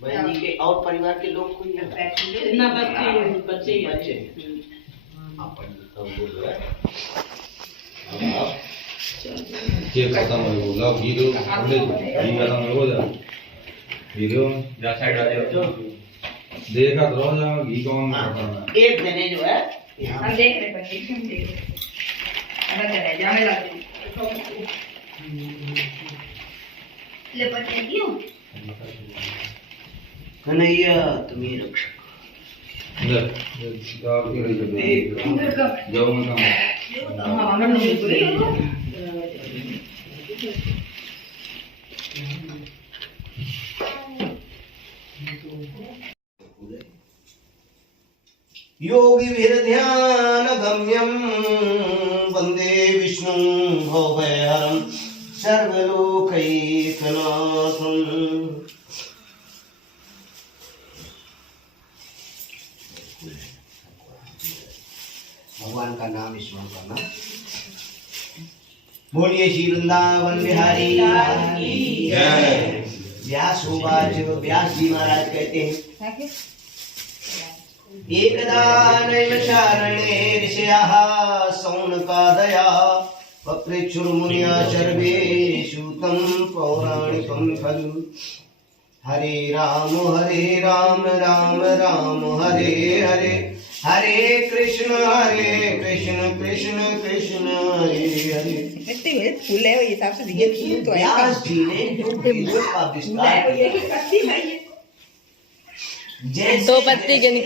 बहन जी के और परिवार के लोग कोई ना बच्चे ही ये खत्म हो गया वीडियो ये खत्म हो जा वीडियो जा साइड आ जाओ देखा तो जा घी कौन करना एक जने जो है हम देख रहे पंडित हम देख रहे अगर चले जाने लगे ले पत्ते क्यों कन्हैया तुम्ही रक्षक इधर दाल की रही जाओ मत हमारा नहीं पूरे योगी ध्यान गम्यम वंदे विष्णु भवभयहरं सर्वलोकैकनाथं। भगवान का नाम स्मरण करना। बोलिए श्री वृंदावन बिहारी जय। व्यास उवाच, व्यास जी महाराज कहते हैं एकदा नैमिषारण्ये ऋषयः सौनकादया पप्रेक्षुर्मुनिया सर्वेषु तं पौराणिकं खलु। हरे राम राम राम हरे हरे, हरे कृष्ण कृष्ण कृष्ण हरे हरे। फूल है ये हिसाब से देखिए व्यास जी ने जो वेदों का विस्तार किया, दो पत्ती गिन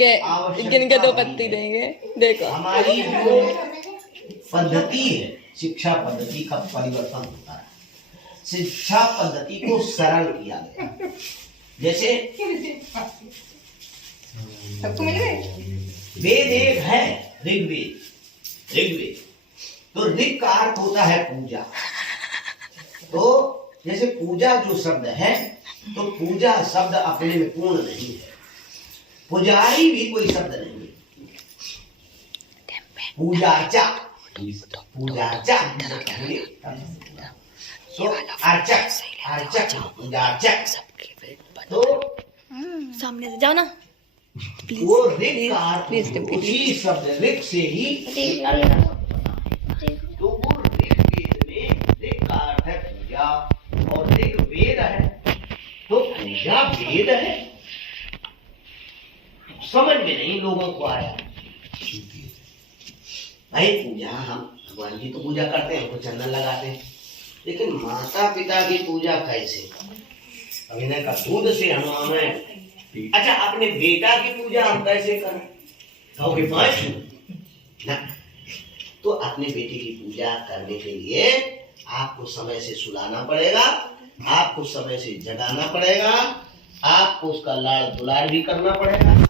के दो पत्ती देंगे। देखो हमारी जो पद्धति है, शिक्षा पद्धति का परिवर्तन होता है। शिक्षा पद्धति को सरल किया गया। जैसे सबको मिल गए। वेद एक है, ऋग्वेद तो ऋग का अर्थ होता है पूजा। तो जैसे पूजा जो शब्द है, तो पूजा शब्द अपने में पूर्ण नहीं है, पुजारी भी कोई शब्द नहीं है। पूजाचा अर्चक पूजाचक। तो सामने से जाओ ना वो ऋग का अर्थ उसी शब्द ऋग से ही, तो वो ऋग्वेद में ऋग का अर्थ है पूजा और ऋग्वेद है, तो पूजा वेद है। समझ में नहीं लोगों को आया। भाई पूजा हम भगवान जी तो पूजा करते हैं, हमको चंदन लगाते हैं, लेकिन माता पिता की पूजा कैसे? अभिनय का दूध से हम अच्छा अपने बेटा की पूजा हम कैसे करें? कहोगे 5 ना। तो अपने बेटे की पूजा करने के लिए आपको समय से सुलाना पड़ेगा, आपको समय से जगाना पड़ेगा, आपको उसका लाड़ दुलार भी करना पड़ेगा,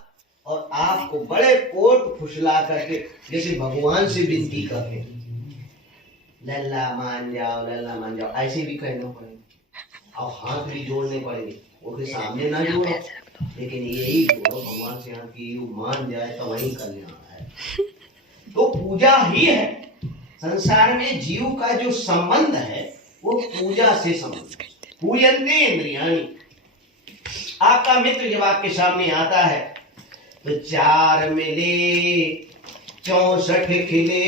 और आपको बड़े कोट फुसला करके जैसे भगवान से विनती करके लल्ला मान जाओ ऐसे भी कहना पड़ेगा, और हाथ भी जोड़ने पड़ेंगे। उसके सामने ना जोड़ो, लेकिन यही जोड़ो भगवान से, हाथ की मान जाए तो वही कल्याण है। तो पूजा ही है। संसार में जीव का जो संबंध है वो पूजा से संबंध। पूजन्ते इंद्रियाणि। आपका मित्र जब आपके सामने आता है तो 4 मिले 64 खिले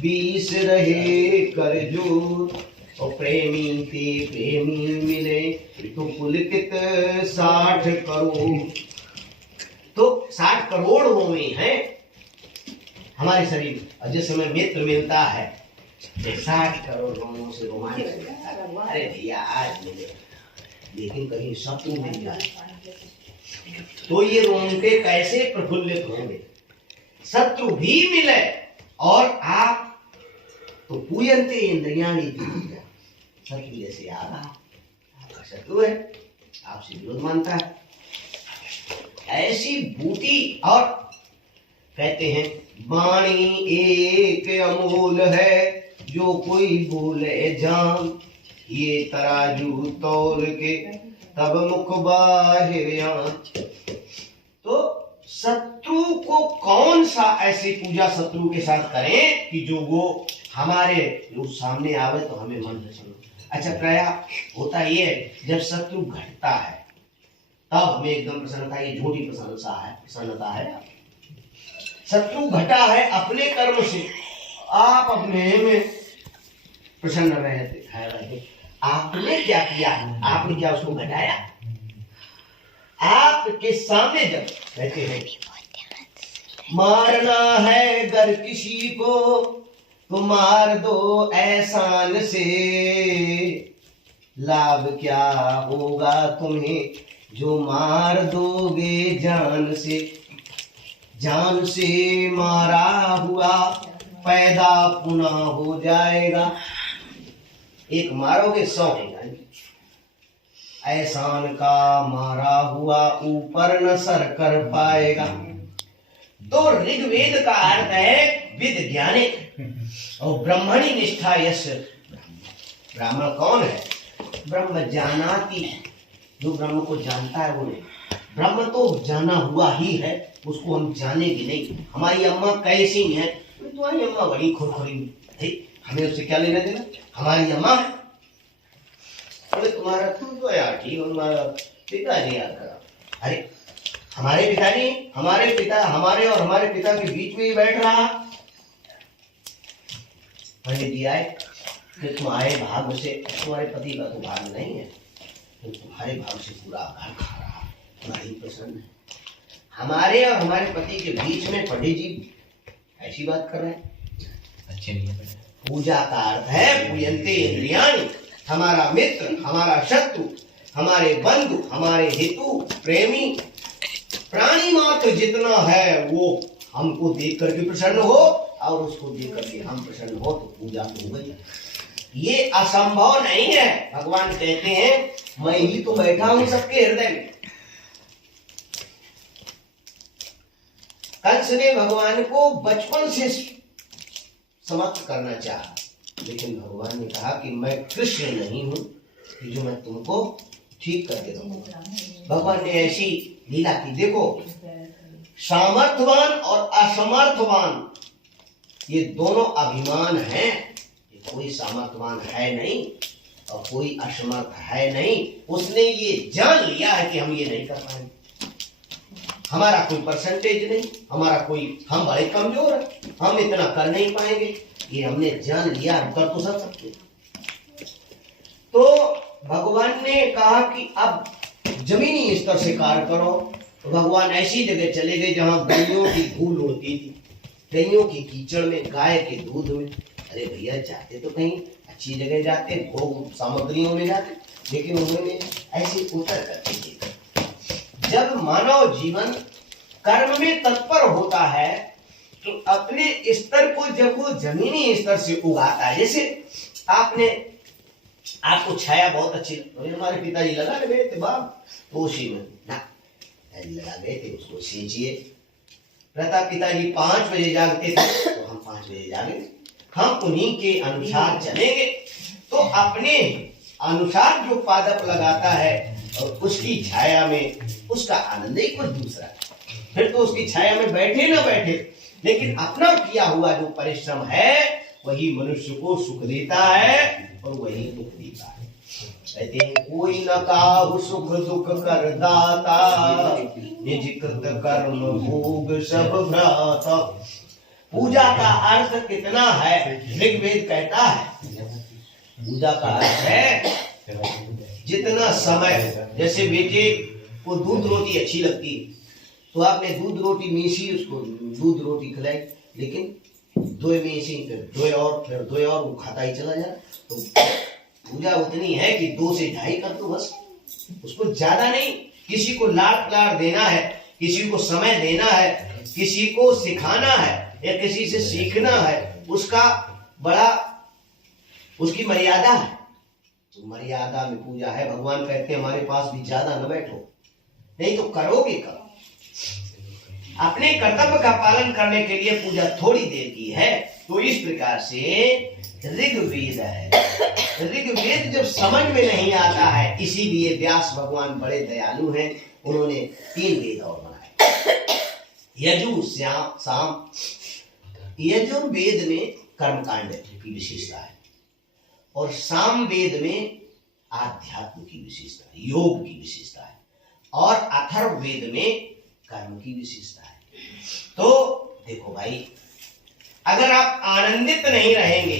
20 रहे कर जोर, और प्रेमी ते प्रेमी मिले तो पुलकित 60 करोड़। तो 60 करोड़ रोमे हैं हमारे शरीर में, और जिस समय मित्र मिलता है 60 करोड़ रोमों से रोमांच हो जाता है। अरे भैया आज मिले, लेकिन कहीं शत्रु मिल जाए तो ये रोंगटे कैसे प्रफुल्लित होंगे? शत्रु भी मिले और आप तो पूजन्ते इंद्रियाणि। शत्रु जैसे आ रहा, आपका शत्रु है, आपसे विरोध मानता है, ऐसी बूटी। और कहते हैं वाणी एक अमूल है, जो कोई बोले जान, ये तराजू तौल के तब मुख बाहिर आँच। तो शत्रु को कौन सा ऐसी पूजा शत्रु के साथ करें कि जो वो हमारे जो सामने आवे तो हमें मन प्रसन्न। अच्छा प्राय होता ये है जब शत्रु घटता है तब हमें एकदम प्रसन्नता, ये झूठी प्रसन्नता है। शत्रु घटा है अपने कर्म से, आप अपने में प्रसन्न रहते। आपने क्या किया? आपने क्या उसको घटाया? आपके सामने जब कहते हैं मारना है गर किसी को तो मार दो एहसान से, लाभ क्या होगा तुम्हें जो मार दोगे जान से। जान से मारा हुआ पैदा पुनः हो जाएगा, एक मारोगे 100 होगा। एहसान का मारा हुआ ऊपर न सर कर पाएगा। तो ऋग्वेद का अर्थ है विद ज्ञानिक और ब्रह्मणी निष्ठा यश। ब्राह्मण कौन है? ब्रह्म जानाति, जो ब्रह्म को जानता है वो नहीं। ब्रह्म तो जाना हुआ ही है, उसको हम जानेंगे नहीं। हमारी अम्मा कैसी है? तुम्हारी अम्मा बड़ी खुरखुरी, हमें उससे क्या लेना देना? हमारी अम्मा है। अरे तुम्हारा तो यार ठीक, हमारा पिताजी याद करा। अरे हमारे पिताजी, हमारे और हमारे पिता के बीच में ही बैठ रहा। पंडित जी आए कि तुम्हारे भाग से, तुम्हारे पति का तो भाग नहीं है, तो तुम्हारे भाग से पूरा घर खा रहा, तुम्हारी प्रसन्न है। हमारे और हमारे पति के बीच में पंडित जी ऐसी बात कर रहे हैं, अच्छे नहीं है। पूजा का अर्थ है पूजन्ते इंद्रियाणि, हमारा मित्र, हमारा शत्रु, हमारे बंधु, हमारे हितु, प्रेमी, प्राणी मात्र जितना है वो हमको देख करके प्रसन्न हो और उसको देख करके हम प्रसन्न हो, तो पूजा तो हो गई। ये असंभव नहीं है। भगवान कहते हैं मैं ही तो बैठा हूं सबके हृदय में। कंस ने भगवान को बचपन से समाप्त करना चाहा, लेकिन भगवान ने कहा कि मैं कृष्ण नहीं हूं कि जो मैं तुमको ठीक करके दूंगा। भगवान ने ऐसी लीला की। देखो सामर्थ्यवान और असमर्थवान ये दोनों अभिमान हैं। कोई सामर्थ्यवान है नहीं और कोई असमर्थ है नहीं। उसने ये जान लिया है कि हम ये नहीं कर पाएंगे, हमारा कोई परसेंटेज नहीं, हमारा कोई, हम बड़े कमजोर हैं, हम इतना कर नहीं पाएंगे। ये हमने जान लिया, हम कर तो सब सकते। तो भगवान ने कहा कि अब जमीनी स्तर से कार्य करो। तो भगवान ऐसी जगह चले गए जहां गैयों की धूल उड़ती थी, गैयों की कीचड़ में, गाय के दूध में। अरे भैया जाते तो कहीं अच्छी जगह जाते, भोग सामग्रियों में जाते, लेकिन उन्होंने ऐसे उतर करके देखा। जब मानव जीवन कर्म में तत्पर होता है तो अपने स्तर को जब वो जमीनी स्तर से उगाता है, जैसे आपको छाया बहुत अच्छी, हमारे पिताजी लगा गए थे बाप, तो उसी में ना लगा गए थे, उसको सींचिए। प्रताप पिताजी 5 बजे जागते थे तो हम 5 बजे जागेंगे, हम उन्हीं के अनुसार चलेंगे। तो अपने अनुसार जो पादप लगाता है और उसकी छाया में उसका आनंद ही कुछ दूसरा। फिर तो उसकी छाया में बैठे ना बैठे, लेकिन अपना किया हुआ जो परिश्रम है वही मनुष्य को सुख देता है और वही दुख देता है। कहते हैं कोई न काहु सुख दुख कर दाता, निज कृत कर्म भोग सब भ्राता। पूजा का अर्थ कितना है? ऋग्वेद कहता है पूजा का अर्थ है जितना समय। जैसे बेटे को दूध रोटी अच्छी लगती है तो आपने दूध रोटी मीसी, उसको दूध रोटी खिलाई, लेकिन 2 मीसी, फिर 2 और, फिर 2 और, वो खाता ही चला जाए। तो पूजा उतनी है कि 2 से 2.5 कर दो बस, उसको ज्यादा नहीं। किसी को लाड प्यार देना है, किसी को समय देना है, किसी को सिखाना है या किसी से सीखना है, उसका बड़ा, उसकी मर्यादा है। तो मर्यादा में पूजा है। भगवान कहते हैं हमारे पास भी ज्यादा न बैठो, नहीं तो करोगे कब? अपने कर्तव्य का पालन करने के लिए पूजा थोड़ी देर की है। तो इस प्रकार से ऋग्वेद है। ऋग्वेद जब समझ में नहीं आता है, इसीलिए व्यास भगवान बड़े दयालु हैं, उन्होंने 3 वेद और बनाए, यजु साम। यजुर्वेद में कर्मकांड की विशेषता है और सामवेद में आध्यात्म की विशेषता है, योग की विशेषता है, और अथर्ववेद में कर्म की विशेषता है। तो देखो भाई, अगर आप आनंदित नहीं रहेंगे,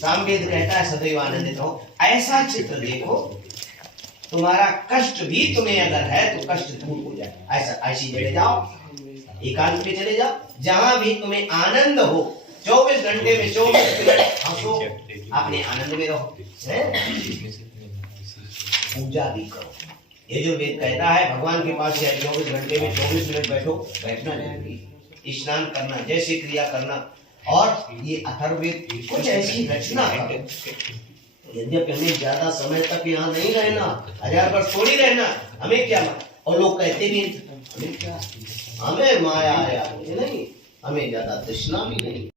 सामवेद कहता है सदैव आनंदित रहो, ऐसा चित्र देखो, तुम्हारा कष्ट भी तुम्हें अगर है तो कष्ट दूर हो जाए। ऐसा ऐसी जगह जाओ, एकांत में चले जाओ, जहां भी तुम्हें आनंद हो। 24 घंटे में 24 मिनट हंसो, अपने आनंद में रहो, पूजा भी करो। ये जो वेद कहता है भगवान के पास 24 घंटे में 24 मिनट बैठो, बैठना चाहिए, स्नान करना, जैसे क्रिया करना, और ये अथर्ववेद कुछ ऐसी रचना करो। यद्यपि हमें ज्यादा समय तक यहाँ नहीं रहना, 1000 वर्ष थोड़ी रहना, हमें क्या, और लोग कहते भी हमें क्या, हमें माया है नहीं, हमें ज्यादा तृष्णा भी नहीं।